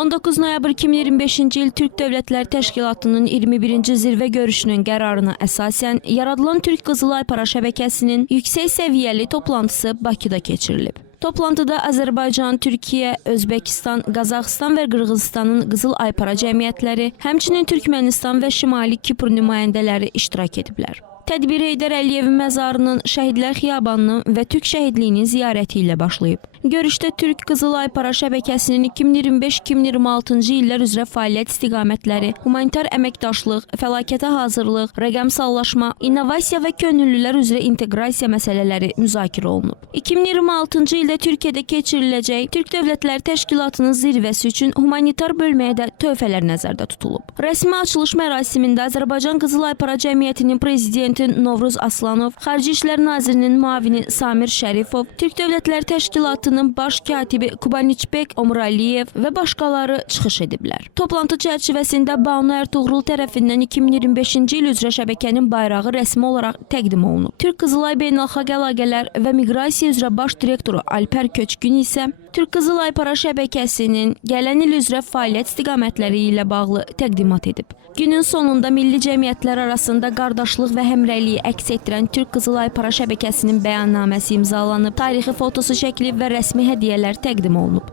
19 noyabr 2025-ci il Türk Dövlətləri Təşkilatının 21-ci zirvə görüşünün qərarına əsasən yaradılan Türk Qızıl Para şəbəkəsinin yüksək səviyyəli toplantısı Bakıda keçirilib. Toplantıda Azərbaycan, Türkiyə, Özbəkistan, Qazaxıstan və Qırğızıstanın Qızıl Para cəmiyyətləri, həmçinin Türkmənistan və Şimali Kipr nümayəndələri iştirak ediblər. Tədbir Heydər Əliyevin məzarının, Şəhidlər Xiyabanının və Türk şəhidliyinin ziyarəti ilə başlayıb. Görüşdə Türk Qızıl Para şəbəkəsinin 2025-2026-cı illər üzrə fəaliyyət istiqamətləri, humanitar əməkdaşlıq, fəlakətə hazırlıq, rəqəmsallaşma, innovasiya və könüllülər üzrə inteqrasiya məsələləri müzakirə olunub. 2026-cı ildə Türkiyədə keçiriləcək Türk Dövlətləri Təşkilatının zirvəsi üçün humanitar bölməyə də töhfələr nəzərdə tutulub. Rəsmi açılış mərasimində Azərbaycan Qızıl Para Cəmiyyətinin prezidenti Novruz Aslanov, Xarici İşlər Nazirinin müavini Samir Şərifov, Türk Dövlətləri Təşkilatının baş katibi Kubaniçbek Omuraliyev və başqaları çıxış ediblər. Toplantı çərçivəsində Banu Ertuğrul tərəfindən 2025-ci il üzrə şəbəkənin bayrağı rəsmi olaraq təqdim olunub. Türk Qızılay Beynəlxalq Əlaqələr və Miqrasiya üzrə baş direktoru Alper Köçkün isə Türk Qızıl Para şəbəkəsinin gələn il üzrə fəaliyyət istiqamətləri ilə bağlı təqdimat edib. Günün sonunda milli cəmiyyətlər arasında qardaşlıq və həmrəyliyi əks etdirən Türk Qızıl Para şəbəkəsinin bəyannaməsi imzalanıb, tarixi fotosu çəkilib və rəsmi hədiyyələr təqdim olunub.